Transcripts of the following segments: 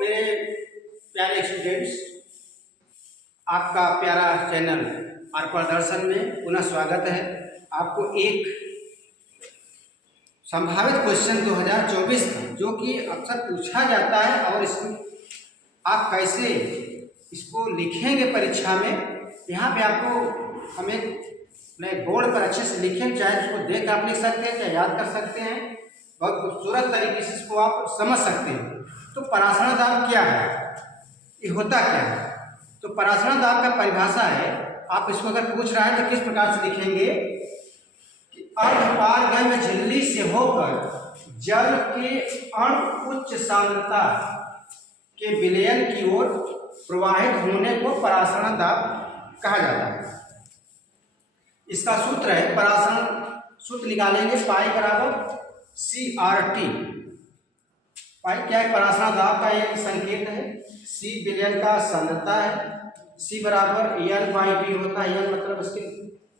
मेरे प्यारे स्टूडेंट्स, आपका प्यारा चैनल अर्पण दर्शन में पुनः स्वागत है। आपको एक संभावित क्वेश्चन 2024 का जो कि अक्सर पूछा जाता है और इसमें आप कैसे इसको लिखेंगे परीक्षा में, यहाँ पे आपको हमें ब्लैक बोर्ड पर अच्छे से लिखें, चाहे इसको देख आप लिख सकते हैं, चाहे याद कर सकते हैं, बहुत खूबसूरत तरीके से इसको आप समझ सकते हैं। तो परासरण दाब क्या है, ये होता क्या है? तो परासरण दाब का परिभाषा है, आप इसको अगर पूछ रहा है तो किस प्रकार से लिखेंगे कि अर्धपारगम्य झिल्ली से होकर जल के अणु उच्च सांद्रता के विलयन की ओर प्रवाहित होने को परासरण दाब कहा जाता है। इसका सूत्र है, परासरण सूत्र निकालेंगे, पाई बराबर CRT। पाई क्या है? परासरण दाब का एक संकेत है। C विलयन का सांद्रता है, C बराबर N/V होता है। N मतलब उसकी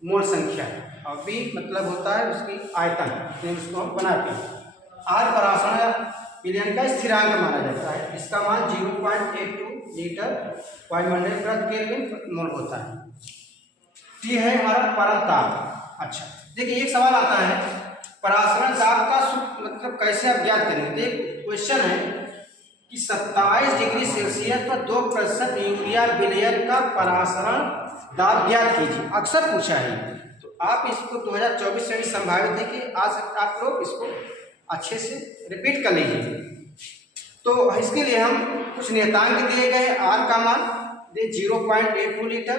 मोल संख्या और V मतलब होता है उसकी आयतन, इसको हम बनाते हैं। R परासरण विलयन का स्थिरांक माना जाता है, इसका मान 0.82 लीटर वायुमंडल प्रति केल्विन मोल होता है। T है हमारा परम ताप। अच्छा, देखिए एक सवाल आता है, परासरण दाब का मतलब कैसे आप ज्ञात करेंगे? एक क्वेश्चन है कि 27 डिग्री सेल्सियस पर 2% यूरिया विलयन का परासरण दाब ज्ञात कीजिए, अक्सर पूछा है। तो आप इसको 2024 से भी संभावित है कि आज आप लोग इसको अच्छे से रिपीट कर लीजिए। तो इसके लिए हम कुछ नियतांक दिए गए, R का मान दे 0.82 लीटर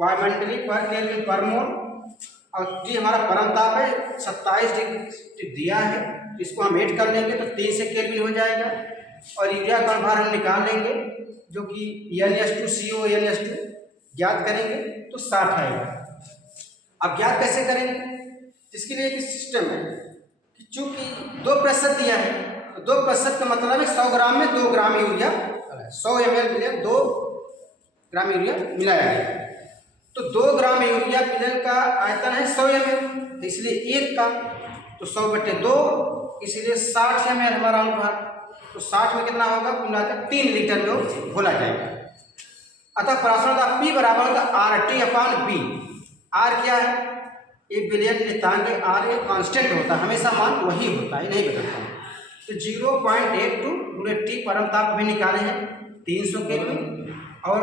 वायुमंडलीय पर केल्विन पर मोल, और जी हमारा परम ताप है 27 डिग्री दिया है, इसको हम ऐड कर लेंगे तो 3 से केल्विन हो जाएगा। और यूरिया का भार हम निकाल लेंगे जो कि NH2CO NH2 ज्ञात करेंगे तो 60 आएगा। अब ज्ञात कैसे करेंगे? इसके लिए एक सिस्टम है कि चूंकि 2% दिया है तो 2% का मतलब है 100 ग्राम में 2 ग्राम यूरिया, 100 ml में 2 ग्राम यूरिया मिलाया गया। तो 2 ग्राम यूरिया विलयन का आयतन है 100 ml, तो इसलिए 1 का तो 100/2, इसलिए 60 ml हमारा अनुभाग। तो 60 में कितना होगा? मिलाकर 3 लीटर में घोला जाएगा। अतः परासरण दाब P बराबर होगा RT/B। R क्या है? एक विलयन नियतांक है, R एक कांस्टेंट होता है, हमेशा मान वही होता है, नहीं बदलता है। तो 0.82 T परम ताप भी निकाले हैं 300 केल्विन, और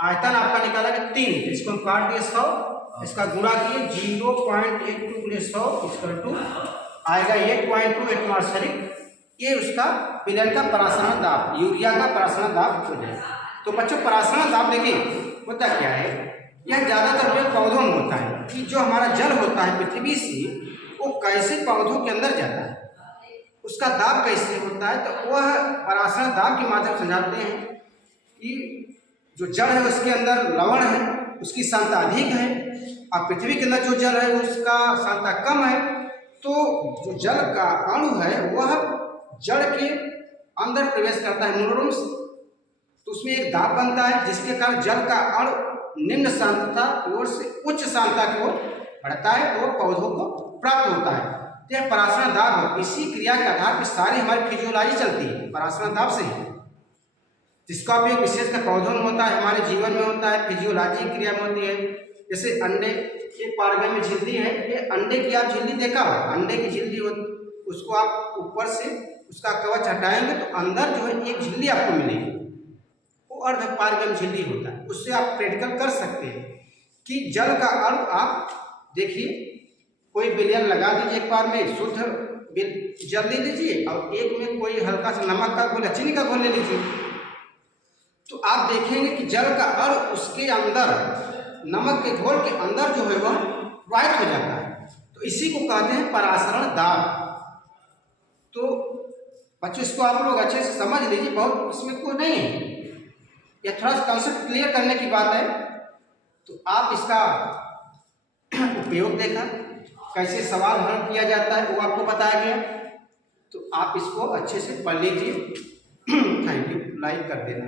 आयतन आपका निकाला है 3, इसको हम काट दिए 100, इसका गुणा किए 0.82 100 आएगा 8.2 एटमॉस्फेरिक। ये उसका विलयन का परासरण दाब, यूरिया का परासरण दाब हो जाएगा। तो बच्चों परासरण दाब देखिए होता क्या है, यह ज़्यादातर उपयोग पौधों में होता है कि जो हमारा जल होता है पृथ्वी से वो कैसे पौधों के अंदर जाता है, उसका दाब कैसे होता है, तो वह परासरण दाब के माध्यम से जानते हैं कि जो जल है उसके अंदर लवण है, उसकी सांद्रता अधिक है, और पृथ्वी के अंदर जो जल है उसका सांद्रता कम है। तो जो जल का अणु है वह जड़ के अंदर प्रवेश करता है मूलरूप से, तो उसमें एक दाब बनता है जिसके कारण जल का अणु निम्न सांद्रता की ओर से उच्च सांद्रता की ओर बढ़ता है, वो पौधों को प्राप्त होता है। यह परासरण दाब है। इसी क्रिया के आधार पर सारी हमारी फिजियोलॉजी चलती है, परासरण दाब से ही, जिसका उपयोग विशेषकर पौधों में होता है, हमारे जीवन में होता है, फिजियोलॉजी क्रिया में होती है। जैसे अंडे के पारगम्य झिल्ली है, ये अंडे की आप झिल्ली देखा हो, अंडे की झिल्ली होती, उसको आप ऊपर से उसका कवच हटाएंगे तो अंदर जो है एक झिल्ली आपको मिलेगी, वो अर्धपारगम्य झिल्ली होता है। उससे आप प्रैक्टिकल कर सकते हैं कि जल का अणु आप देखिए, कोई विलयन लगा दीजिए एक बार में, शुद्ध जल ले लीजिए और एक में कोई हल्का सा नमक का घोल, चीनी का घोल ले लीजिए, तो आप देखेंगे कि जल का अणु उसके अंदर, नमक के घोल के अंदर जो है वह प्रवाहित हो जाता है। तो इसी को कहते हैं परासरण दाब। तो बच्चों इसको आप लोग अच्छे से समझ लीजिए, बहुत इसमें कुछ नहीं है, यह थोड़ा सा कॉन्सेप्ट क्लियर करने की बात है। तो आप इसका उपयोग देखा, कैसे सवाल हल किया जाता है वो आपको बताया गया, तो आप इसको अच्छे से पढ़ लीजिए। थैंक यू, लाइक कर देना।